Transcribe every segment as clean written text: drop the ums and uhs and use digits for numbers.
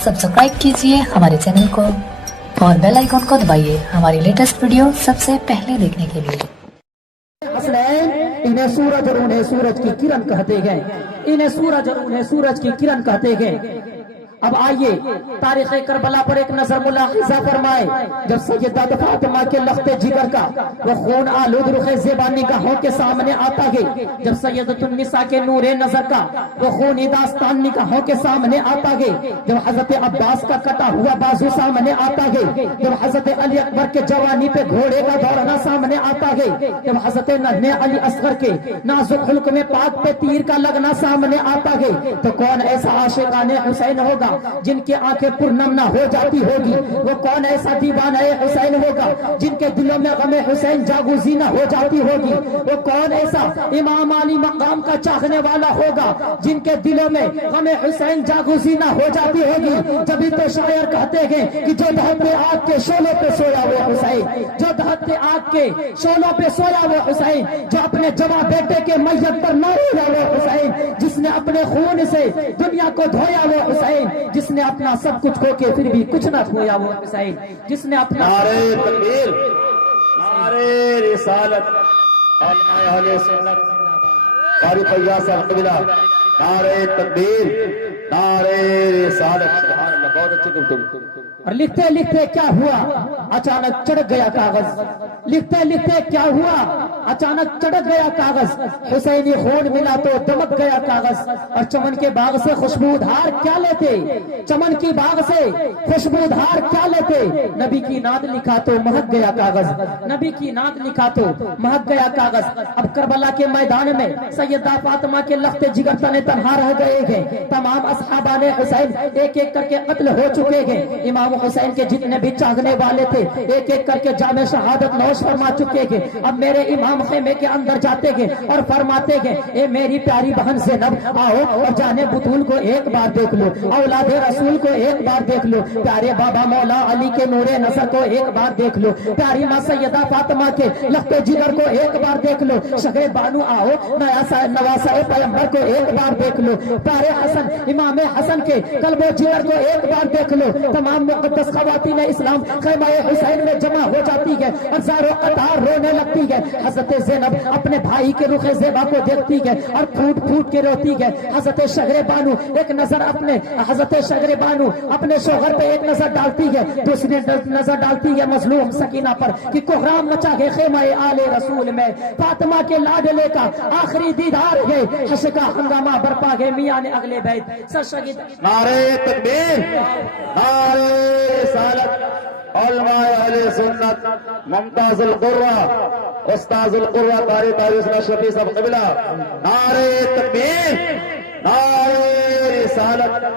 Subscribe कीजिए हमारे channel को और बेल आइकॉन को दबाइए हमारी लेटेस्ट वीडियो सबसे पहले देखने के लिए। हसनैन इन्हें सूरज और उन्हें सूरज की किरण कहते गए, इन्हें सूरज और उन्हें सूरज की किरण कहते गए। अब आइए तारीख करबला पर एक नजर मुलाहिजा फरमाए। जब सैयदा फातिमा के लख्ते जिगर का वो खून आलूद रुखे ज़ेबानी गाहों के सामने आता है, जब सैयदतुन निसा के नूरे नजर का वो खूनी दास्तान निगाहों के सामने आता है, जब हजरत अब्बास का कटा हुआ बाजू सामने आता है, जब हजरत अली अकबर के जवानी पे घोड़े का दौड़ना सामने आता है, जब हजरत नन्हे अली असगर के नाजुक हुल्क में पाक पे तीर का लगना सामने आता है, तो कौन ऐसा आशिकाने हुसैन होगा जिनके आंखें पुरनम ना हो जाती होगी? वो कौन ऐसा दीवाना हुसैन होगा जिनके दिलों में गमे हुसैन जागूजी ना हो जाती होगी? वो कौन ऐसा इमाम अली मकाम का चाहने वाला होगा जिनके दिलों में गमे हुसैन जागूजी ना हो जाती होगी? जभी तो शायर कहते हैं कि जो दहकते आग के शोलों पे सोया वो हुसैन, जो दहकते आग के शोलों पे सोया वो हुसैन, जो अपने जवा बेटे के मैयत पर न रोया वो हुसैन, जिसने अपने खून से दुनिया को धोया वो हुसैन, जिसने अपना सब कुछ खो के फिर भी कुछ ना खोया वो हुसैन, जिसने अपना नारे तकबीर, नारे रिसालत, अहले सुन्नत, तारीख यासर क़िबला, नारे तकबीर, नारे रिसालत। सुभान अल्लाह, बहुत अच्छी गुफ्तगू। और लिखते लिखते क्या हुआ, अचानक चढ़ गया कागज। लिखते लिखते क्या हुआ, अचानक चढ़ गया कागज। हुसैनी खून मिला तो दमक गया कागज। और चमन के बाग से खुशबूदार क्या लेते, चमन की बाग से खुशबूदार क्या लेते? नबी की नात लिखा तो महक गया कागज, नबी की नात लिखा तो महक गया कागज। अब करबला के मैदान में सैयदा फातिमा के लख्ते जिगर तने तन्हा रह गए हैं। तमाम असहाबाने हुसैन एक एक करके कत्ल हो चुके हैं। इमाम हुसैन के जितने भी चाहने वाले थे एक एक करके जामे शहादत नौश फरमा चुके हैं। अब मेरे इमाम खेमे के अंदर जाते हैं और फरमाते हैं, ए मेरी प्यारी बहन ज़ैनब आओ और जाने बुतूल को एक बार देख लो, औलादे रसूल को एक बार देख लो, प्यारे बाबा मौला अली के नूरे नसर को एक बार देख लो, प्यारी माँ सैयदा फातिमा के लख्ते जिगर को एक बार देख लो, शगे बानू आओ नवासा पैगंबर को एक बार देख लो, प्यारे हसन इमाम हसन के कल्बो जिगर को एक बार देख लो। तमाम मुक़द्दस ख़वातीन इस्लाम ख़ैमा हुसैन में जमा हो जाती है और ज़ारो क़तार रोने लगती है। हज़रत ज़ैनब अपने भाई के रुखे ज़ेबा को देखती है और फूट फूट के रोती है। हज़रत शगरे बानू एक नजर अपने हज़रत शगरे बानू अपने शोहर पे एक नजर डालती है, दूसरी नजर डालती है मजलूम सकीना पर कि कोहराम मचा है ख़ैमा आले रसूल में। फातिमा के लाडले का आखिरी दीदार है, हश का हंगामा बरपा है मियां ने अगले बैत सरशगीद। नारे तकबीर, नारे रिसालत, उलमाए अहले सुन्नत, मुमताजुल कुर्रा, उस्ताजुल कुर्रा, तारीख शफी सब क़िबला, नारे तकबीर, नारे रिसालत।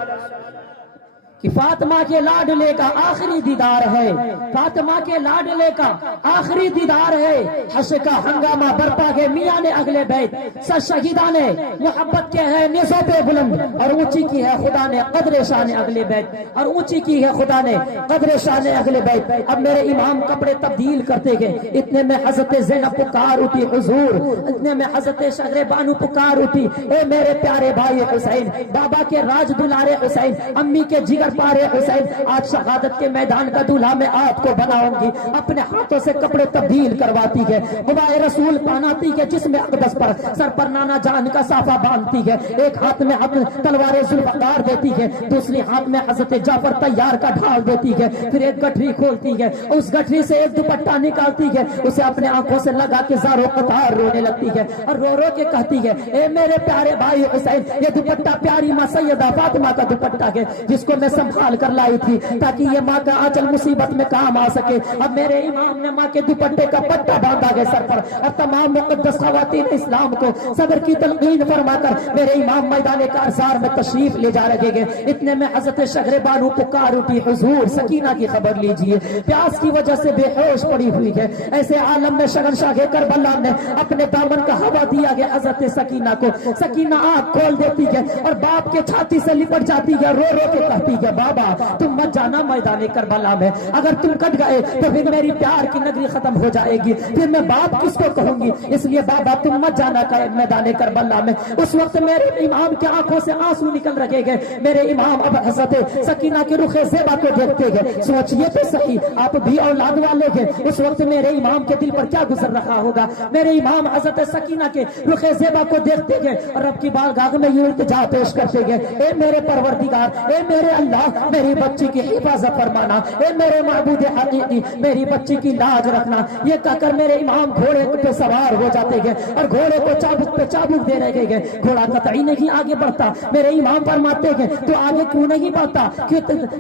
कि फातिमा के लाडले का आखिरी दीदार है, फातिमा के लाडले का आखिरी दीदार है, हश का हंगामा बरपा के मियां ने अगले बैत सर शहीदा ने मोहब्बत के है निज़ों पे बुलंद और ऊंची की है खुदा ने कदर शान अगले बैत, और ऊंची की है खुदा ने कदर शान अगले बैत। अब मेरे इमाम कपड़े तब्दील करते गए, इतने में हजरत ज़ैनब पुकार उठी हुजूर, इतने में हजरत शगरे बानू पुकार उठी, ए मेरे प्यारे भाई हुसैन, बाबा के राज दुलारे हुसैन, अम्मी के जिगर पारे हुसैन, आज शहादत के मैदान का दूल्हा मैं आपको बनाऊंगी। अपने हाथों से कपड़े तब्दील करवाती है, गुबाए रसूल पहनाती है, जिसमें अकदस पर सर पर नाना जान का साफा बांधती है, एक हाथ में तलवार जुल्फकार देती है, दूसरी हाथ में हजरत जाफर तैयार का ढाल देती है, फिर एक गठरी खोलती है, उस गठरी से एक दुपट्टा निकालती है, उसे अपने आंखों से लगा के ज़ारो क़तार रोने लगती है और रो रो के कहती है, ए मेरे प्यारे भाई हुसैन, ये दुपट्टा प्यारी माँ सैयदा फातिमा का दुपट्टा है, जिसको मैं संभाल कर लाई थी ताकि ये माँ का आंचल मुसीबत में काम आ सके। अब मेरे इमाम ने माँ के दुपट्टे का पट्टा बांधा है सर पर और तमाम मुक़द्दस ख़वातीन इस्लाम को सब्र की तलक़ीन फरमाकर मेरे इमाम मैदान कारज़ार में तशरीफ ले जा रहे हैं। इतने में हज़रत शगरे बानू पुकार उठी, हुजूर सकीना की खबर लीजिए, प्यास की वजह से बेहोश पड़ी हुई है। ऐसे आलम में शहंशाह करबला ने अपने दामन का हवा दिया है हज़रत सकीना को। सकीना आँख खोल देती है और बाप के छाती से लिपट जाती है, रो रो के कहती है, बाबा तुम मत जाना मैदान करबला में, अगर तुम कट गए तो फिर मेरी प्यार की नगरी खत्म हो जाएगी, फिर मैं बाप किसको कहूंगी, इसलिए बाबा तुम मत जाना मैदान करबला में। उस वक्त मेरे इमाम की आंखों से आंसू निकल रहे गए। मेरे इमाम अब हजरत सकीना के रुखे ज़ेबा को देखते गए। सोचिए तो सही, आप भी औलाद वाले हैं, उस वक्त मेरे इमाम के दिल पर क्या गुजर रहा होगा। मेरे इमाम हजरत सकीना के रुखे ज़ेबा को देखते गए और रब की बारगाह में ये इल्तिजा पेश करते गए, ए मेरे परवरदिगार, ए मेरे अल्लाह, मेरी बच्ची की हिफाजत फरमाना, ए मेरे महबूद हकीकी, मेरी बच्ची की लाज रखना। ये कहकर मेरे इमाम घोड़े पे सवार हो जाते गए और घोड़े को चाबुक पे चाबुक दे रहे गए। घोड़ा कतई नहीं आगे बढ़ता। मेरे इमाम फरमाते गए तो आगे क्यों नहीं बढ़ता,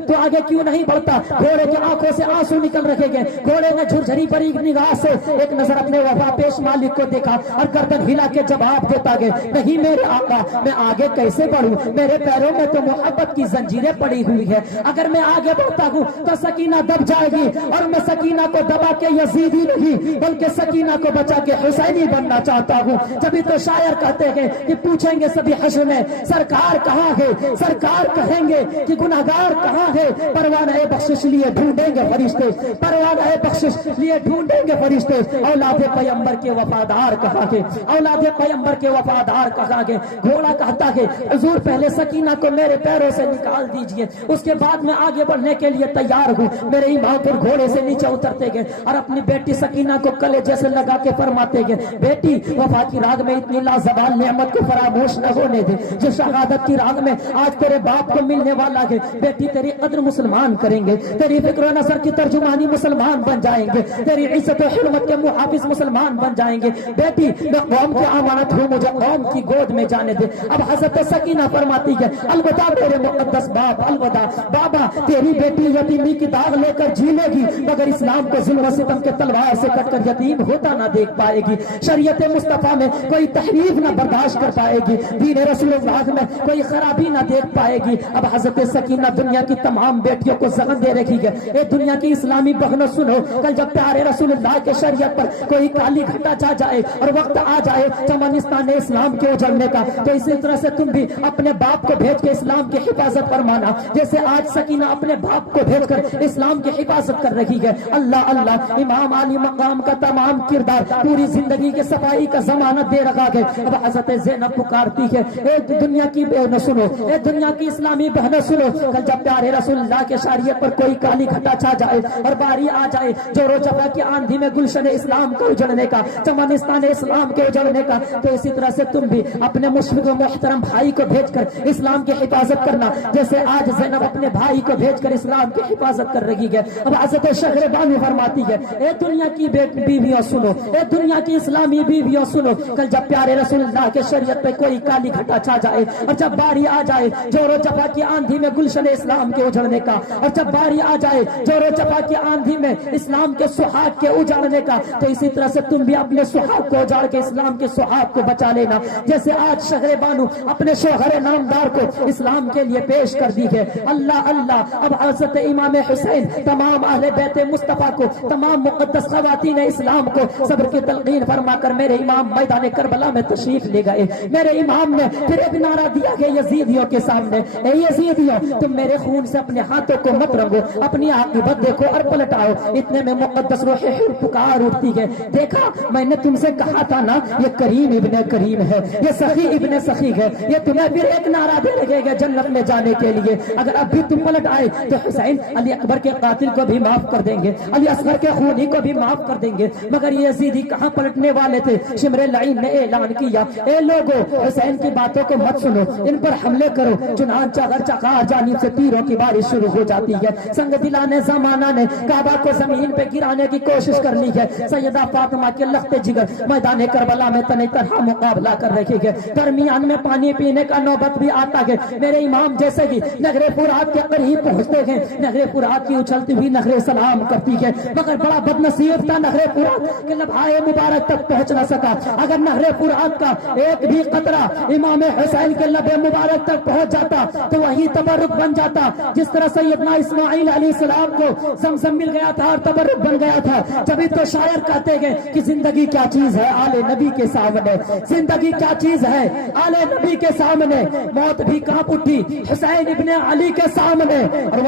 तो आगे क्यों नहीं बढ़ता। घोड़े की आंखों से आंसू निकल रखे गए। घोड़े ने झुरझरी भरी निगाह से एक नजर अपने वफा पेश मालिक को देखा और गर्दन हिला के जवाब देता गया, नहीं मेरे आका, मैं आगे कैसे बढ़ूं, मेरे पैरों में तो मोहब्बत की जंजीरें पड़ी हुई है, अगर मैं आगे बढ़ता हूं तो सकीना दब जाएगी और मैं सकीना को दबा के यजीदी नहीं बल्कि सकीना को बचा के हुसैनी बनना चाहता हूं। तभी तो शायर कहते हैं कि पूछेंगे सभी हश्र में सरकार कहाँ है, सरकार कहेंगे कि गुनाहगार कहाँ है, परवाना बख्शिश लिए ढूंढेंगे फरिश्ते, परवाना बख्शिश लिए ढूंढेंगे फरिश्ते। औलाद पैगंबर के वफादार कहाँ है, औलाद पैगंबर के वफादार कहाँ है। घोड़ा कहता है हुजूर पहले सकीना को मेरे पैरों से निकाल दीजिए, उसके बाद मैं आगे बढ़ने के लिए तैयार हूँ। मेरे इमाम फिर घोड़े से नीचे उतरते गए और अपनी बेटी सकीना को कलेजे से लगा के फरमाते गए, बेटी वफा की राग में इतनी लाजवाब नेमत को फरामोश न होने दे जो शहादत की राग में आज तेरे बाप को मिलने वाला है। बेटी तेरी कद्र मुसलमान करेंगे, तेरी फिक्र नसर की तर्जुमानी मुसलमान बन जाएंगे, तेरी इज्जत और हिरमत के मुहाफिज मुसलमान बन जाएंगे। बेटी मैं कौम की अमानत हूँ, मुझे कौम की गोद में जाने दे। अब हजरत सकीना फरमाती है अलविदा मेरे मुकद्दस बाप, अलविदा बाबा, तेरी बेटी यतीमी की दाग लेकर जी लेगी मगर इस्लाम को जुल्म सितम के तलवार से कटकर यतीम होता ना देख पाएगी। शरीयत मुस्तफा में कोई तहरीफ ना बर्दाश्त कर पाएगी, दीन रसूलुल्लाह में कोई खराबी ना देख पाएगी। अब हजरत सकीना दुनिया की तमाम बेटियों को जगन दे रखी है। ए दुनिया की इस्लामी बहनों सुनो, कल जब प्यारे रसूलुल्लाह के शरीयत पर कोई काली घटा छा जाए और वक्त आ जाए चमनिस्तान इस्लाम के उजड़ने का, तो इसी तरह से तुम भी अपने बाप को भेज के इस्लाम की हिफाजत फरमाना, जैसे आज सकीना अपने बाप को भेजकर इस्लाम की हिफाजत कर रही है। अल्लाह अल्लाह, इमाम अली मकाम का तमाम किरदार पूरी जिंदगी के सफाई का जमानत दे रखा है। अब हजरत ज़ैनब पुकारती है, ए दुनिया की बहनों सुनो, ए दुनिया की इस्लामी बहनों सुनो, कल जब प्यारे रसूलुल्लाह के शरीयत पर कोई काली घटा छा जाए और बारी आ जाए जोरो जफा की आंधी में गुलशन इस्लाम को उजड़ने का, चमनिस्तान इस्लाम के उजड़ने का, तो इसी तरह से तुम भी अपने मुशफिक मोहतरम भाई को भेजकर इस्लाम की हिफाजत करना, जैसे आज ज़ैनब अपने भाई को भेजकर इस्लाम की हिफाजत कर रही है। अब हज़रत शहरबानी फरमाती है, ए दुनिया की बीवियों सुनो, ए दुनिया की इस्लामी बीवियों सुनो, कल जब प्यारे रसूलुल्लाह के शरीयत पे कोई काली घटा छा जाए और जब बारी आ जाए जोरो जफा की आंधी में गुलशन इस्लाम के उजड़ने का, और जब बारी आ जाए जोरो जफा की आंधी में इस्लाम के सुहाग के उजाड़ने का, तो इसी तरह से तुम भी अपने सुहाग को उजाड़ के इस्लाम के सुहाग को बचा लेना, जैसे आज शहर बानू अपने शोहर नामदार को इस्लाम के लिए पेश कर दी है। अल्लाह अल्लाह। अब हज़रत इमाम हुसैन तमाम अहले बैत मुस्तफा को, तमाम मुक़द्दस ख़वातीन इस्लाम को सब्र की तलक़ीन फरमाकर मेरे इमाम मैदान करबला में तशरीफ ले गए। मेरे इमाम ने फिर एक नारा दिया कि यजीदियों के सामने, ए यजीदियों तुम मेरे खून से अपने हाथों को मत रंगो, अपनी आक़िबत देखो और पलटाओ। इतने में मुक़द्दस रूह पुकार उठती है, देखा मैंने तुमसे कहा था ना ये करीम इब्ने करीम है, ये सखी इब्ने सखी है, ये तुम्हें फिर एक नारा दे लगेगा जन्नत में जाने के लिए। अगर अब भी तुम पलट आए तो हुसैन अली अकबर के कातिल को भी माफ कर देंगे, अली असगर के खूनी को भी माफ कर देंगे। मगर ये यजीदी कहाँ पलटने वाले थे। शिमरे लाइन ने ऐलान किया, ए लोगो हुसैन की बातों को मत सुनो, इन पर हमले करो। चुनांचे अगर चकार जानिब से तीरों की बारिश शुरू हो जाती है। संग दिलाने जमाना ने काबा को जमीन पे गिराने की कोशिश कर ली है। सैयदा फातिमा के लख्ते जिगर मैदान करबला में तने तरह मुकाबला कर रही है। दरमियान में पानी पीने का नौबत भी आता है। मेरे इमाम जैसे ही नगरे फुरात के करीब पहुंचते हैं, नगरे फुरात की उछलती हुई नगरे सलाम करती है। मगर बड़ा बदनसीब था नगरे फुरात के लम्हाए मुबारक तक पहुंच न सका। अगर नहरे फुरात का एक भी कतरा इमाम हुसैन के लबे मुबारक तक पहुंच जाता तो वही तबर्रुक बन जाता, जिस तरह सैयदना इस्माइल अलैहिस्सलाम को ज़मज़म मिल गया था और तबर्रुक बन गया था। जब तो शायर कहते हैं कि जिंदगी क्या चीज है आले नबी के सामने, जिंदगी क्या चीज है आले नबी के सामने। मौत भी कांप उठी, हुसैन इब्ने علی کے سامنے. اور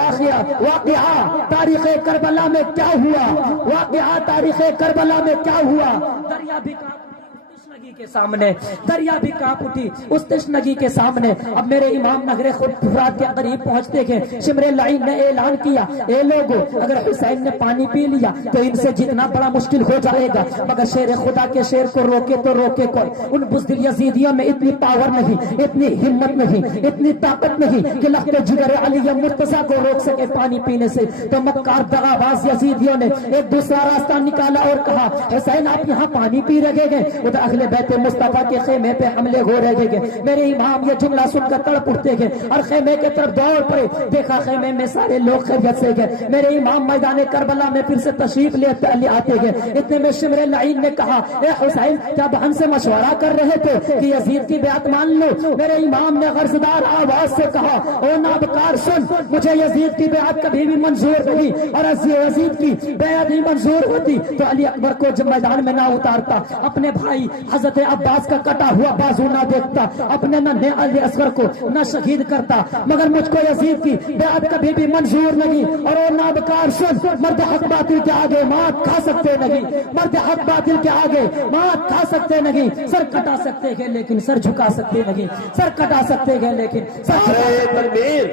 واقعہ تاریخ کربلا میں کیا ہوا؟ واقعہ تاریخ کربلا میں کیا ہوا؟ دریا بھی تشنگی کے سامنے، دریا بھی کانپ اٹھی اس تشنگی کے سامنے. اب میرے امام نگر خود فرات کے قریب پہنچتے گئے. شمر لعین نے اعلان کیا، اے لوگو اگر حسین نے پانی پی لیا تو ان سے جتنا بڑا مشکل ہو جائے گا، مگر شیر خدا کے شیر کو روکے تو روکے کوئی. ان بزدل یزیدیوں میں اتنی پاور نہیں، اتنی ہمت نہیں، اتنی طاقت نہیں کہ لخت جگر علی مرتضیٰ کو روک سکے پانی پینے سے. تو مکار دغاباز یزیدیوں نے ایک دوسرا راستہ نکالا اور کہا، حسین آپ یہاں پانی پی رہے گے، ادھر اہل بیت مصطفیٰ کے خیمے پہ حملے ہو رہے گے. میرے امام یہ جملہ سن کر تڑپ اٹھتے گئے اور خیمے کے طرف دوڑ پڑے. دیکھا خیمے میں سارے لوگ خیریت سے گئے. میرے امام میدان کربلا میں پھر سے تشریف لے آتے گئے. اتنے میں شمر لعین نے کہا، اے حسین کیا بہن سے مشورہ کر رہے تھے کہ یزید کی بیعت مان لو؟ میرے امام نے غرضدار آواز سے کہا، او نابکار سن، مجھے یزید کی بیعت کبھی بھی منظور نہیں، اور یزید کی بیعت ہی منظور ہوتی تو علی اکبر کو جب میدان میں نہ اتارتا، اپنے بھائی حضرت عباس کا کٹا ہوا بازو نہ دیکھتا، اپنے ننھے علی اصغر کو نہ شہید کرتا. مگر مجھ کو یزید کی بیعت کبھی بھی منظور نہیں. اور او نابکار سن، مرد حق باطل کے آگے مات کھا سکتے نہیں، مرد حق باطل کے آگے مات کھا سکتے نہیں. سر کٹا سکتے ہیں لیکن سر جھکا سکتے نہیں، سر کٹا سکتے ہیں لیکن سر نعرے تکبیر،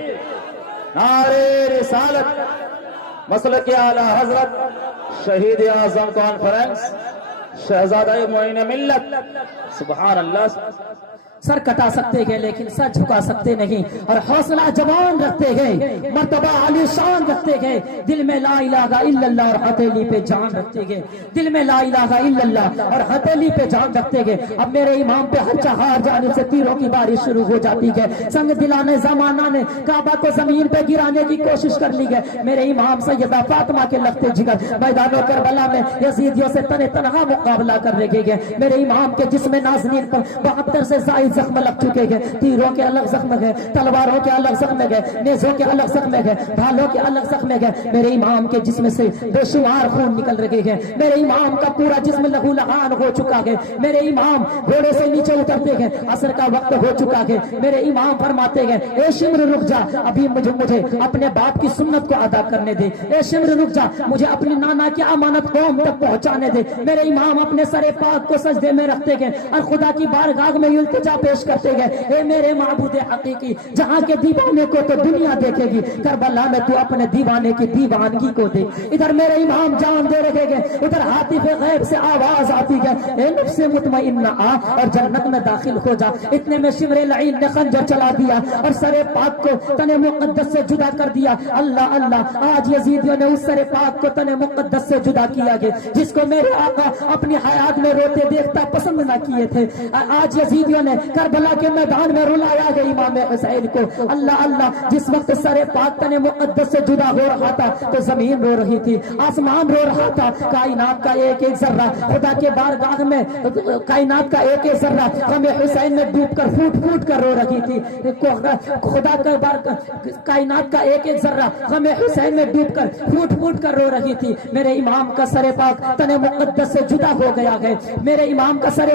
نعرے رسالت، مسلک اعلی حضرت شہید اعظم کانفرنس شہزادہ معین ملت. سبحان اللہ. سر کٹا سکتے ہیں لیکن سر جھکا سکتے نہیں. اور حوصلہ جوان رکھتے گئے، مرتبہ عالی شان رکھتے گئے، دل میں لا الہ الا اللہ اور ہتھیلی پہ جان رکھتے گئے، دل میں لا الہ الا اللہ اور ہتھیلی پہ جان رکھتے گئے. اب میرے امام پہ ہر چہار جانب سے تیروں کی بارش شروع ہو جاتی ہے. سنگ دلانے زمانہ نے کعبہ کو زمین پہ گرانے کی کوشش کر لی ہے. میرے امام سیدہ فاطمہ کے لخت جگر میدان کربلا میں یزیدیوں سے تن تنہا مقابلہ کر رہے گئے. میرے امام کے جسم نازنین پر 72 سے زائد زخم لگ چکے گئے. تیروں کے الگ زخم گئے، تلواروں کے الگ زخم گئے، نیزوں کے الگ زخم گئے، ڈھالوں کے الگ زخم گئے. میرے امام کے جسم سے بے شمار خون نکل رہے گئے. میرے امام کا پورا جسم لہو لہان ہو چکا ہے. میرے امام گھوڑے سے نیچے اترتے گئے، عصر کا وقت ہو چکا ہے. میرے امام فرماتے گئے، اے شمر رک جا، ابھی مجھے اپنے باپ کی سنت کو ادا کرنے دے. اے شمر رک جا، مجھے اپنی نانا کی امانت قوم تک پہنچانے دے. میرے امام اپنے سر پاک کو سجدے میں رکھتے گئے اور خدا کی بارگاہ میں التجا پیش کرتے گئے، اے میرے معبود حقیقی، جہاں کے دیوانے کو تو دنیا دیکھے گی، کربلا میں تو اپنے دیوانے کی دیوانگی کو دے. ادھر میرے امام جان دے رہے گئے، ادھر ہاتف غیب سے آواز آتی ہے، اے نفس مطمئنہ آ اور جنت میں داخل ہو جا. اتنے میں شمر لعین نے خنجر چلا دیا اور سر پاک کو تن مقدس سے جدا کر دیا. اللہ اللہ، آج یزیدیوں نے اس سر پاک کو تن مقدس سے جدا کیا گیا جس کو میرے آقا اپنی حیات میں روتے دیکھتا پسند نہ کیے تھے. آج یزیدیوں نے کربلا کے میدان میں رلایا گیا امام حسین کو. اللہ اللہ، جس وقت سر پاک تن مقدس سے جدا ہو رہا تھا تو زمین رو رہی تھی، آسمان رو رہا تھا، کائنات کا ایک ایک ذرہ خدا کے بارگاہ میں، کائنات کا ایک ایک ذرہ غم حسین میں ڈوب کر پھوٹ پھوٹ کر رو رہی تھی. خدا کا کائنات کا ایک ایک ذرہ غم حسین میں ڈوب کر پھوٹ پھوٹ کر رو رہی تھی. میرے امام کا سر پاک تن مقدس سے جدا ہو گیا ہے. میرے امام کا سر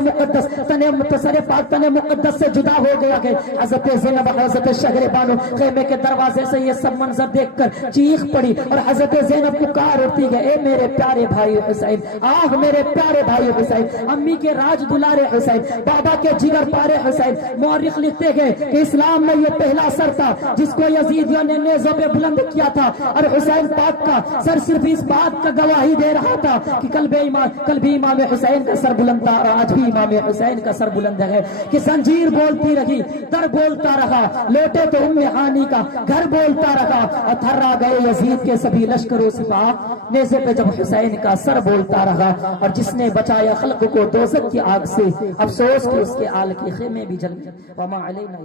پاک تن مقدس سے جدا ہو گیا ہے. حضرت زینب، حضرت شہر بانو خیمے کے دروازے سے یہ سب منظر دیکھ کر چیخ پڑی اور حضرت زینب پکار اٹھتی ہے، اے میرے پیارے بھائی حسین، آہ میرے پیارے بھائی حسین، امی کے راج دلارے حسین، بابا کے جگر پارے حسین. مورخ لکھتے ہیں کہ اسلام میں یہ پہلا سر تھا جس کو یزیدیوں نے نیزوں پہ بلند کیا تھا، اور حسین پاک کا سر صرف اس بات کا گواہی دے رہا تھا کہ کل بھی امام حسین کا سر بلند تھا اور آج بھی امام حسین کا سر بلند ہے. کہ زنجیر بولتی رہی، در بولتا رہا، لوٹے تو ام ہانی کا گھر بولتا رہا، اور تھرا گئے یزید کے سبھی لشکر و سپاہ نیزے پہ جب حسین کا سر بولتا رہا. اور جس نے بچایا خلق کو دوزخ کی آگ سے، افسوس کہ اس کے آل کے خیمے بھی جل گئے. وما علینا